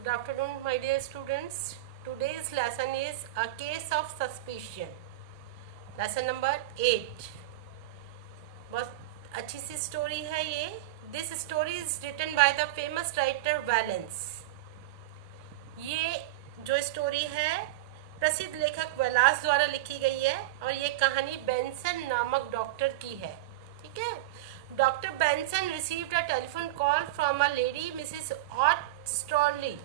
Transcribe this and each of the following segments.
Good afternoon, my dear students. Today's lesson is a case of suspicion. Lesson number 8. बहुत अच्छी सी story है ये. This story is written by the famous writer Valence. ये जो story है प्रसिद्ध लेखक वेलास द्वारा लिखी गई है और ये कहानी बेंसन नामक डॉक्टर की है. ठीक है. Doctor Benson received a telephone call from a lady Mrs Otstorley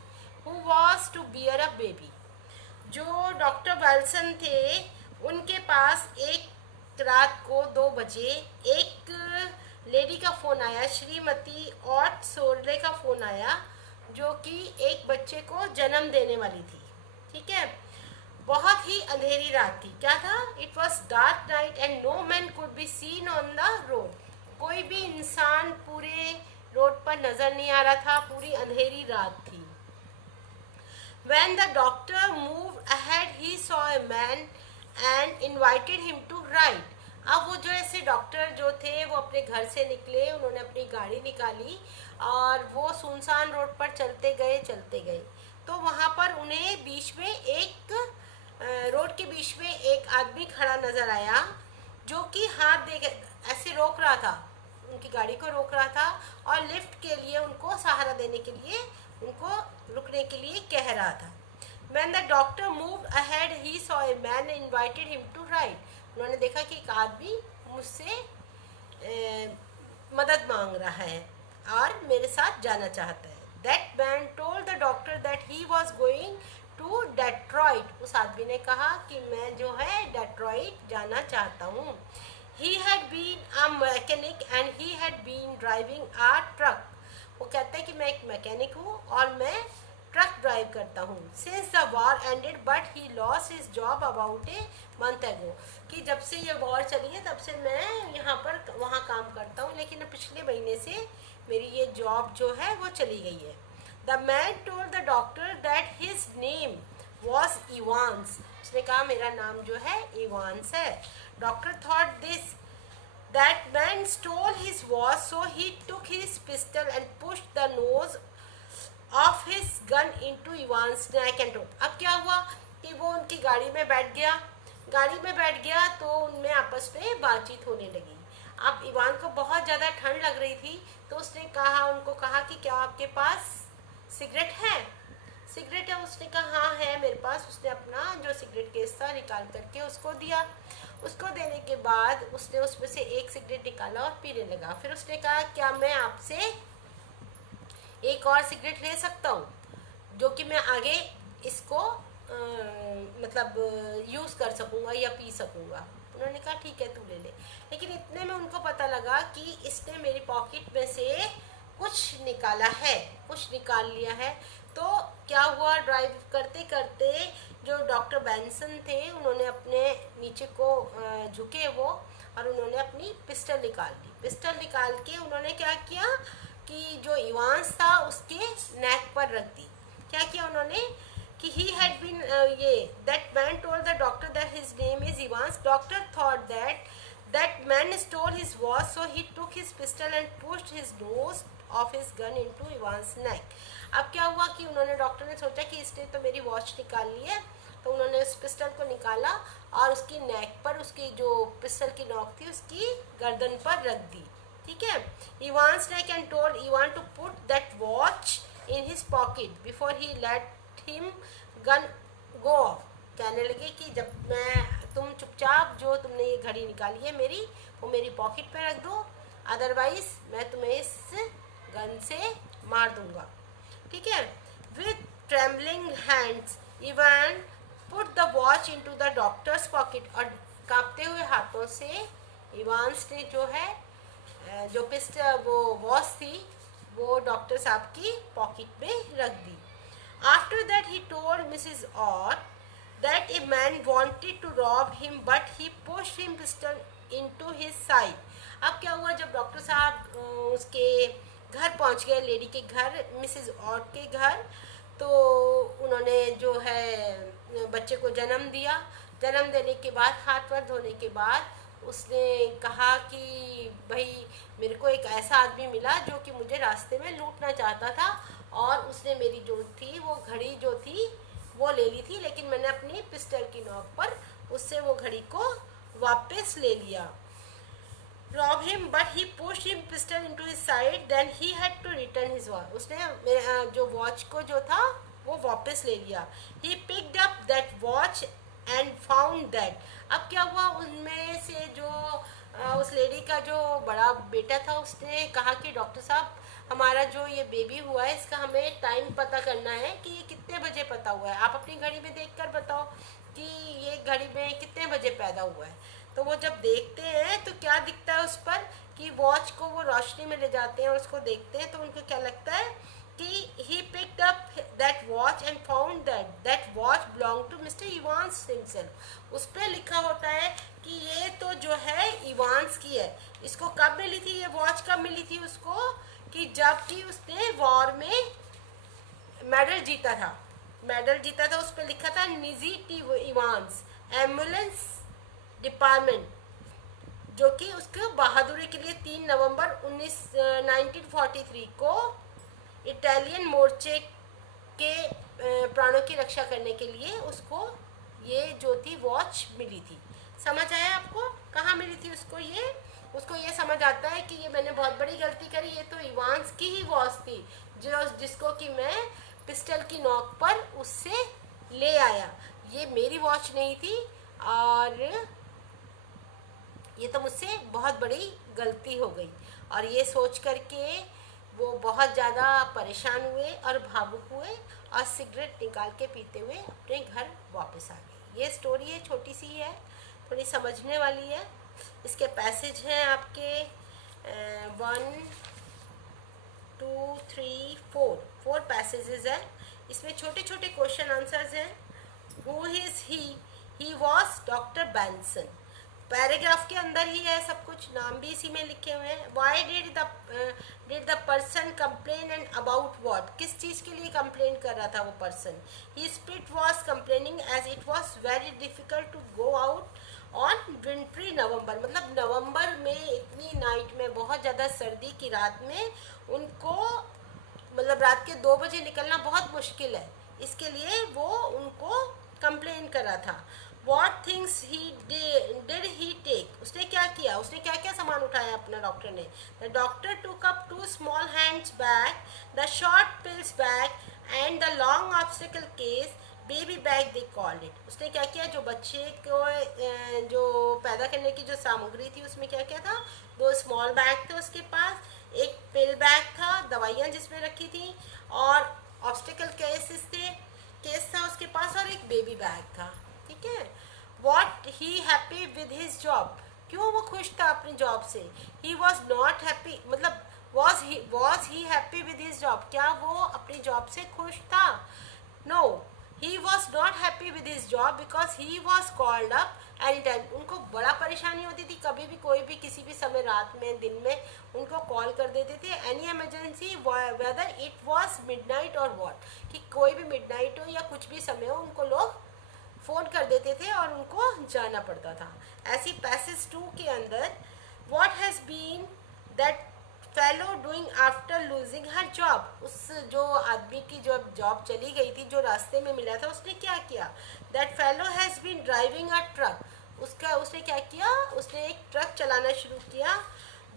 who was to bear a baby. जो डॉक्टर वेल्सन थे उनके पास एक रात को 2 बजे एक लेडी का फ़ोन आया, श्रीमती ऑटस्टॉर्ली का फ़ोन आया, जो कि एक बच्चे को जन्म देने वाली थी. ठीक है. बहुत ही अंधेरी रात थी. क्या था? It was dark night and no man could be seen on the road. कोई भी इंसान पूरे रोड पर नज़र नहीं आ रहा था. पूरी अंधेरी रात थी. When the doctor moved ahead, he saw a man and invited him to ride. अब वो जो ऐसे डॉक्टर जो थे वो अपने घर से निकले, उन्होंने अपनी गाड़ी निकाली और वो सुनसान रोड पर चलते गए. तो वहाँ पर उन्हें बीच में एक रोड के बीच में एक आदमी खड़ा नज़र आया, जो कि हाथ दे ऐसे रोक रहा था, उनकी गाड़ी को रोक रहा था और लिफ्ट के लिए उनको सहारा देने के लिए, उनको रुकने के लिए कह रहा था. When the doctor moved ahead, he saw a man and invited him to ride. उन्होंने देखा कि एक आदमी मुझसे मदद मांग रहा है और मेरे साथ जाना चाहता है. That man told the doctor that he was going to Detroit. उस आदमी ने कहा कि मैं जो है डेट्रॉइट जाना चाहता हूँ. He had been a mechanic and he had been driving a truck. वो कहता है कि मैं एक मैकेनिक हूँ और मैं ट्रक ड्राइव करता हूँ. Since the war ended, but he lost his job about a month ago. कि जब से ये वॉर चली है तब से मैं यहाँ पर वहाँ काम करता हूँ, लेकिन पिछले महीने से मेरी ये जॉब जो है वो चली गई है. The man told the doctor that his name was Evans. उसने कहा मेरा नाम जो है इवांस है. Doctor thought that man stole his watch, so he took his pistol and pushed the nose of his gun into Ivan's neck and throat. अब क्या हुआ कि वो उनकी गाड़ी में बैठ गया तो उनमें आपस में बातचीत होने लगी. अब इवान को बहुत ज़्यादा ठंड लग रही थी, तो उसने उनको कहा कि क्या आपके पास सिगरेट है? उसने कहा हाँ है मेरे पास. उसने अपना जो सिगरेट केस था निकाल करके उसको दिया. उसको देने के बाद उसने उसमें से एक सिगरेट निकाला और पीने लगा. फिर उसने कहा क्या मैं आपसे एक और सिगरेट ले सकता हूँ, जो कि मैं आगे इसको मतलब यूज़ कर सकूँगा या पी सकूँगा. उन्होंने कहा ठीक है तू ले ले. लेकिन इतने में उनको पता लगा कि इसने मेरी पॉकेट में से कुछ निकाल लिया है. तो क्या हुआ, ड्राइव करते करते जो डॉक्टर बेंसन थे उन्होंने अपने नीचे को झुके वो और उन्होंने अपनी पिस्टल निकाल ली. पिस्टल निकाल के उन्होंने क्या किया कि जो इवांस था उसके नेक पर रख दी. क्या किया उन्होंने कि he had been that man told the doctor that his name is Evans. Doctor thought that man stole his watch, so he took his pistol and pushed his nose of his gun into Evans neck. अब क्या हुआ कि doctor ने सोचा कि इसने तो मेरी वॉच निकाल ली है, तो उन्होंने उस पिस्टल को निकाला और उसकी नेक पर, उसकी जो पिस्टल की नोक थी उसकी गर्दन पर रख दी. ठीक है. Evans neck and told Evan to put that watch in his pocket before he let him gun go off. कहने लगे कि जब तुम चुपचाप जो तुमने ये घड़ी निकाली है मेरी, वो मेरी पॉकेट पे रख दो, अदरवाइज मैं तुम्हें इस गन से मार दूंगा. ठीक है. With trembling hands, Evan put the watch into the doctor's pocket. और कांपते हुए हाथों से इवांस ने जो है जो पिस्टल वो वॉच थी वो डॉक्टर साहब की पॉकेट में रख दी. After that he told Mrs. Ott that a man wanted to rob him, but he pushed him pistol into his side. अब क्या हुआ, जब डॉक्टर साहब उसके घर पहुंच गए, लेडी के घर, मिसेस ऑट के घर, तो उन्होंने जो है बच्चे को जन्म दिया. जन्म देने के बाद, हाथ पैर धोने के बाद उसने कहा कि भाई मेरे को एक ऐसा आदमी मिला जो कि मुझे रास्ते में लूटना चाहता था और उसने मेरी जो थी वो घड़ी जो थी वो ले ली थी, लेकिन मैंने अपनी पिस्टल की नोक पर उससे वो घड़ी को वापस ले लिया। rob him but he pushed him pistol into his side, then he had to return his watch. उसने जो वॉच को जो था वो वापस ले लिया। he picked up that watch and found that, अब क्या हुआ, उनमें से जो उस लेडी का जो बड़ा बेटा था उसने कहा कि डॉक्टर साहब हमारा जो ये बेबी हुआ है इसका हमें टाइम पता करना है कि ये कितने बजे पता हुआ है, आप अपनी घड़ी में देखकर बताओ कि ये घड़ी में कितने बजे पैदा हुआ है। तो वो जब देखते हैं तो क्या दिखता है उस पर कि वॉच को वो रोशनी में ले जाते हैं और उसको देखते हैं तो उनको क्या लगता है कि he picked up that watch and found that watch belonged to Mr. Evans himself. उस पर लिखा होता है कि ये तो जो है इवांस की है। इसको कब मिली थी ये वॉच, कब मिली थी उसको, कि जबकि उसने वॉर में मेडल जीता था। उस पर लिखा था निजी टी इवांस एम्बुलेंस डिपार्टमेंट, जो कि उसके बहादुरी के लिए 3 नवंबर 1943 को इटालियन मोर्चे के प्राणों की रक्षा करने के लिए उसको ये जो थी वॉच मिली थी। समझ आया आपको कहाँ मिली थी उसको ये समझ आता है कि ये मैंने बहुत बड़ी गलती करी, ये तो इवांस की ही वॉच थी जिसको कि मैं पिस्टल की नोक पर उससे ले आया, ये मेरी वॉच नहीं थी और ये तो मुझसे बहुत बड़ी गलती हो गई। और ये सोच करके वो बहुत ज़्यादा परेशान हुए और भावुक हुए और सिगरेट निकाल के पीते हुए अपने घर वापस आ गए। ये स्टोरी है, छोटी सी है, थोड़ी समझने वाली है। इसके पैसेज हैं आपके 1 2 3 4 पैसेजेस हैं। इसमें छोटे छोटे क्वेश्चन आंसर्स हैं। Who is he was doctor Benson, paragraph के अंदर ही है सब कुछ, नाम भी इसी में लिखे हुए हैं। Why did the person complain and about what, किस चीज़ के लिए कंप्लेन कर रहा था वो person. He spit was complaining as it was very difficult to go out on wintry November, मतलब नवंबर में इतनी नाइट में, बहुत ज़्यादा सर्दी की रात में उनको, मतलब रात के 2 बजे निकलना बहुत मुश्किल है, इसके लिए वो उनको कंप्लेन कर रहा था। What things did he take, उसने क्या किया, उसने क्या क्या सामान उठाया अपना डॉक्टर ने। The doctor took up 2 small hands bag, the short pills bag and the long obstacle case, baby bag they called it। उसने क्या किया, जो बच्चे को जो पैदा करने की जो सामग्री थी उसमें क्या क्या था, 2 स्मॉल बैग थे उसके पास, एक पिल बैग था, दवाइयाँ जिसमें रखी थी, और ऑब्स्टिकल केस था उसके पास, और एक बेबी बैग था। ठीक है। What he happy with his job, क्यों वो खुश था अपनी जॉब से। ही वॉज नॉट हैप्पी, मतलब was he happy with his job, क्या वो अपनी जॉब से खुश था। No, he was not happy with his job because he was called up any time. उनको बड़ा परेशानी होती थी, कभी भी कोई भी किसी भी समय, रात में दिन में उनको कॉल कर देते थे, any emergency, whether it was midnight और वॉट, कि कोई भी मिडनाइट हो या कुछ भी समय हो उनको लोग फ़ोन कर देते थे और उनको जाना पड़ता था। ऐसी पैसेज 2 के अंदर, what has been that fellow doing after losing her job, उस जो आदमी की जो जॉब चली गई थी, जो रास्ते में मिला था, उसने क्या किया। That fellow has been driving a truck, उसने क्या किया, उसने एक ट्रक चलाना शुरू किया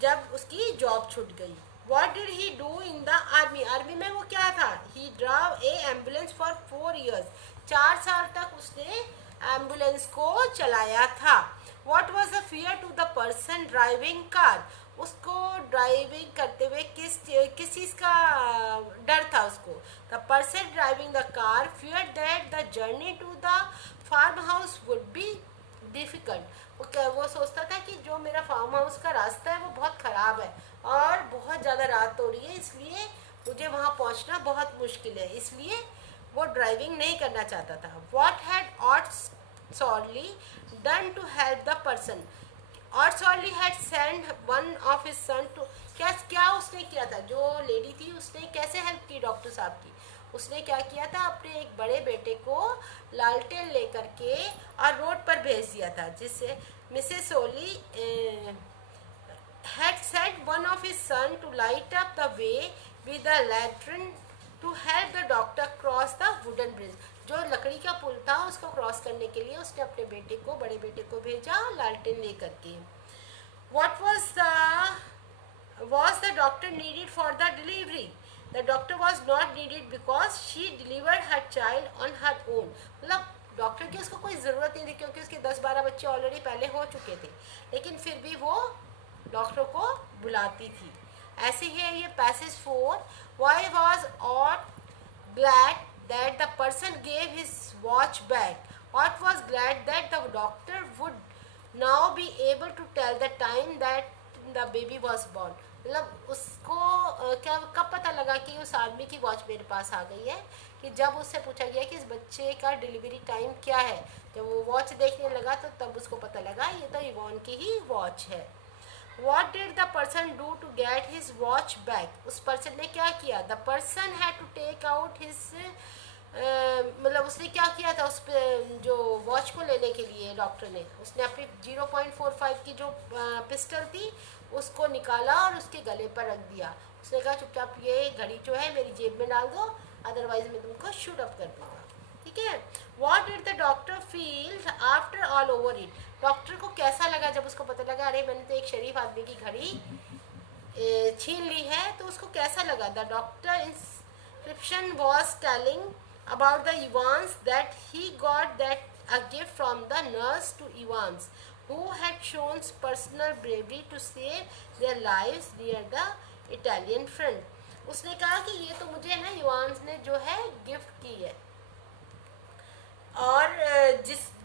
जब उसकी जॉब छूट गई। What did he do in the army, army में वो क्या था। He drove a ambulance for 4 years, 4 साल तक उसने एम्बुलेंस को चलाया था। What was the fear to the person driving car, उसको ड्राइविंग करते हुए किस चीज़ का डर था उसको। The person driving the car feared that the journey to the farmhouse would be difficult, वो सोचता था कि जो मेरा फार्म हाउस का रास्ता है वो बहुत ख़राब है और बहुत ज़्यादा रात हो रही है, इसलिए मुझे वहाँ पहुँचना बहुत मुश्किल है, इसलिए वो ड्राइविंग नहीं करना चाहता था। What had Orsolli done to help the person, Orsolli had sent one of his son to, क्या उसने किया था, जो लेडी थी उसने कैसे हेल्प की डॉक्टर साहब की। उसने क्या किया था, अपने एक बड़े बेटे को लालटेन लेकर के और रोड पर भेज दिया था, जिससे Mrs Ollie had sent one of his son to light up the way with a lantern to help the doctor cross the wooden bridge. जो लकड़ी का पुल था उसको क्रॉस करने के लिए उसने अपने बेटे को, बड़े बेटे को भेजा लालटेन लेकर के। What was the doctor needed for the delivery? The doctor was not needed because she delivered her child on her own. मतलब डॉक्टर की उसको कोई ज़रूरत नहीं थी क्योंकि उसके 10-12 बच्चे ऑलरेडी पहले हो चुके थे, लेकिन फिर भी वो डॉक्टर को बुलाती थी। ऐसे ही है ये passage 4। Why was Ott glad that the person gave his watch back? Ott was glad that the doctor would now be able to tell the time that the baby was born. मतलब उसको क्या कब पता लगा कि उस आदमी की वॉच मेरे पास आ गई है, कि जब उससे पूछा गया कि इस बच्चे का डिलीवरी टाइम क्या है। जब वो वॉच देखने लगा तो तब उसको पता लगा ये तो इवॉन की ही वॉच है। What did the person do to get his watch back? उस पर्सन ने क्या किया? The person had to take out his मतलब उसने क्या किया था उस जो वॉच को लेने के लिए डॉक्टर ने, उसने अपनी 0.45 की जो पिस्टल थी उसको निकाला और उसके गले पर रख दिया। उसने कहा चुपचाप ये घड़ी जो है मेरी जेब में डाल दो, अदरवाइज मैं तुमको शूट अप कर दूंगा। ठीक है। What did the doctor feel after all over it? Doctor को कैसा लगा जब उसको पता लगा अरे मैंने तो एक शरीफ आदमी की घड़ी छीन ली है, तो उसको कैसा लगा? The doctor inscription was telling about the Evans that he got that a gift from the nurse to Evans who had shown personal bravery to save their lives near the Italian front. उसने कहा कि ये तो मुझे ना Evans ने जो है गिफ्ट की है, और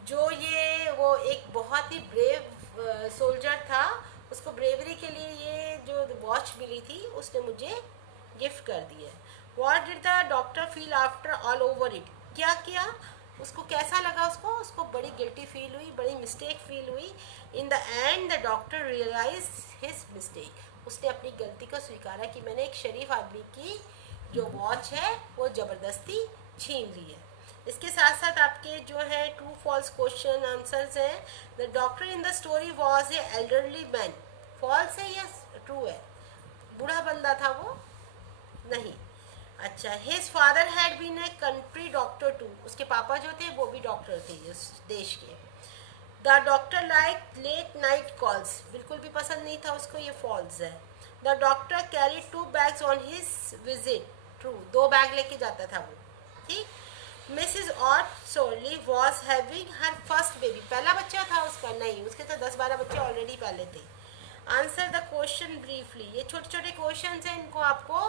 जो ये वो एक बहुत ही ब्रेव सोल्जर था, उसको ब्रेवरी के लिए ये जो वॉच मिली थी उसने मुझे गिफ्ट कर दी है। What did the doctor feel after all over it? क्या किया? उसको कैसा लगा? उसको बड़ी गिल्टी फील हुई, बड़ी मिस्टेक फील हुई। In the end the doctor realise his mistake. उसने अपनी गलती को स्वीकारा कि मैंने एक शरीफ आदमी की जो वॉच है वो ज़बरदस्ती छीन ली है। इसके साथ साथ आपके जो है ट्रू फॉल्स क्वेश्चन आंसर्स हैं। The doctor in the story was a elderly man. False है या ट्रू है? बूढ़ा बंदा था वो? नहीं। अच्छा, his father had been a country doctor too. उसके पापा जो थे वो भी डॉक्टर थे इस देश के। The doctor like late night calls. बिल्कुल भी पसंद नहीं था उसको, ये फॉल्स है। The doctor carry 2 bags on his visit. True, 2 bag लेके जाता था वो। ठीक। Mrs Ot Sorley was having her first baby. पहला बच्चा था उसका? नहीं, उसके तो 10-12 बच्चे ऑलरेडी पहले थे। Answer the question briefly. ये छोटे छोटे क्वेश्चन हैं, इनको आपको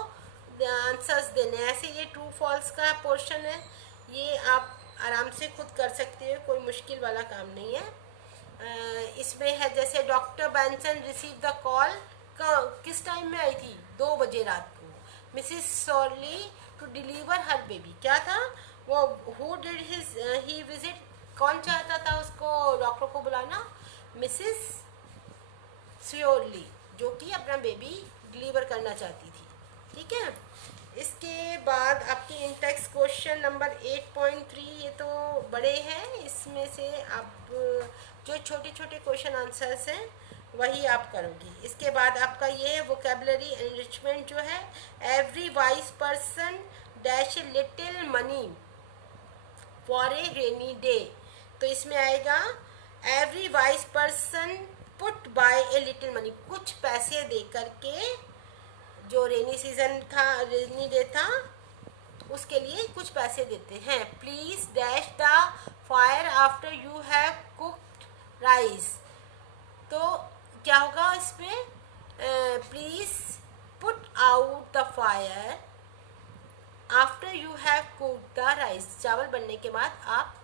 आंसर्स देने। ऐसे ये ट्रू फॉल्स का पोर्शन है, ये आप आराम से खुद कर सकते हो, कोई मुश्किल वाला काम नहीं है। इसमें है जैसे doctor Benson receive the call, किस टाइम में आई थी? 2 बजे रात को। Mrs Sorley to deliver her baby, क्या था वो? हु डिड ही विजिट, कौन चाहता था उसको डॉक्टर को बुलाना? मिसिस स्योरली, जो कि अपना बेबी डिलीवर करना चाहती थी। ठीक है। इसके बाद आपके इंटेक्स क्वेश्चन नंबर 8.3, ये तो बड़े हैं, इसमें से आप जो छोटे छोटे क्वेश्चन आंसर्स हैं वही आप करोगी। इसके बाद आपका ये वोकेबलरी एनरिचमेंट जो है, every wise person dash a little money for a rainy day. तो इसमें आएगा every wise person put buy a little money. कुछ पैसे दे करके, जो रेनी सीजन था, रेनी डे था, उसके लिए कुछ पैसे देते हैं। Please dash the fire after you have cooked rice. तो क्या होगा इसमें? Please put out the fire after you have cooked the rice. चावल बनने के बाद आप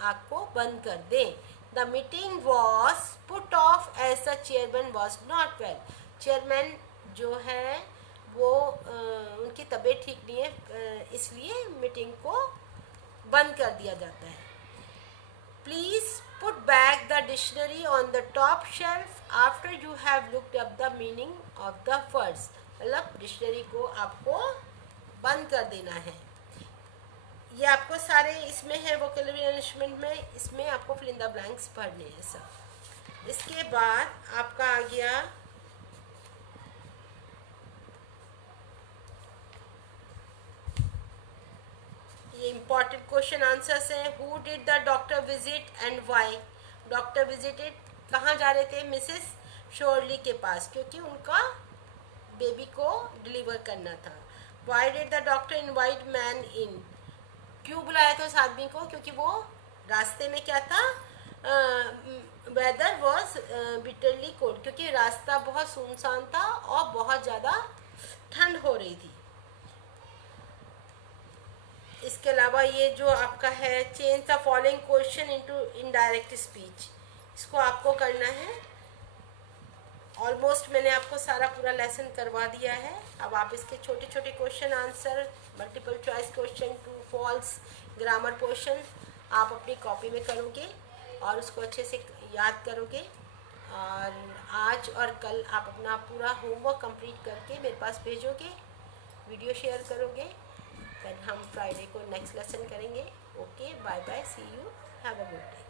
आग को बंद कर दें। The meeting was put off as the chairman was not well. Chairman जो है वो उनकी तबीयत ठीक नहीं है, इसलिए मीटिंग को बंद कर दिया जाता है। Please put back the dictionary on the top shelf after you have looked up the meaning of the words. मतलब डिक्शनरी को आपको बंद कर देना है। ये आपको सारे इसमें है वोकेबलरी एनरिचमेंट में, इसमें आपको फिल इन द ब्लैंक्स पढ़ने हैं सब। इसके बाद आपका आ गया क्वेश्चन आंसर्स हैं। Who did the doctor visit and why? Doctor visited, कहाँ जा रहे थे? मिसेस शोरली के पास, क्योंकि उनका बेबी को डिलीवर करना था। Y did the doctor invite man in? क्यों बुलाया था उस आदमी को? क्योंकि वो रास्ते में क्या था? वेदर वॉज बिटरली कोल्ड, क्योंकि रास्ता बहुत सुनसान था और बहुत ज़्यादा ठंड हो रही थी। इसके अलावा ये जो आपका है, change the following question into indirect speech, इसको आपको करना है। ऑलमोस्ट मैंने आपको सारा पूरा लेसन करवा दिया है। अब आप इसके छोटे छोटे question answer, multiple choice question, true false, grammar portion आप अपनी कॉपी में करोगे और उसको अच्छे से याद करोगे। और आज और कल आप अपना पूरा होमवर्क कंप्लीट करके मेरे पास भेजोगे, वीडियो शेयर करोगे। फिर हम फ्राइडे को नेक्स्ट लेसन करेंगे। Okay, bye bye, see you, have a good day.